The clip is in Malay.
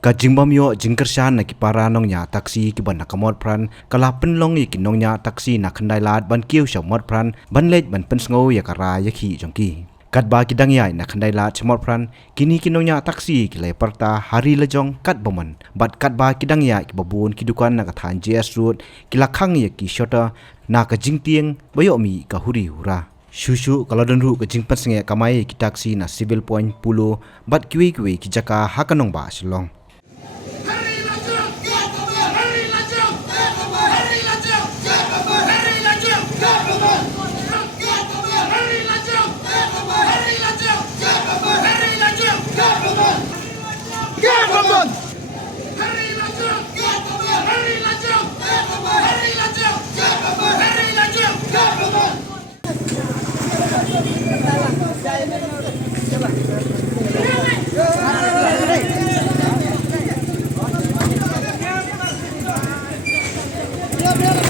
ka jingbam yo jingkershan na kipara nongnya taksi ki ban nakamot pran kala penlong yi kinongnya taksi na khandai lat ban kiu shamot pran ban lej ban pensngo ya kara ya khi jongki kat ba kidang yai na khandai lat chamot pran kini kinongnya taksi ki le parta hari lejong kat boman bat kat ba kidang yai ki babun ki dukan na ka than JS road ki lakhang ye ki shota na ka jingtieng bayo mi ka huri hura Shushu kalau denru ke jingpat senge kamai ki taksi na civil point pulo bat kiwi ki jaka hakanong ba silong Coba.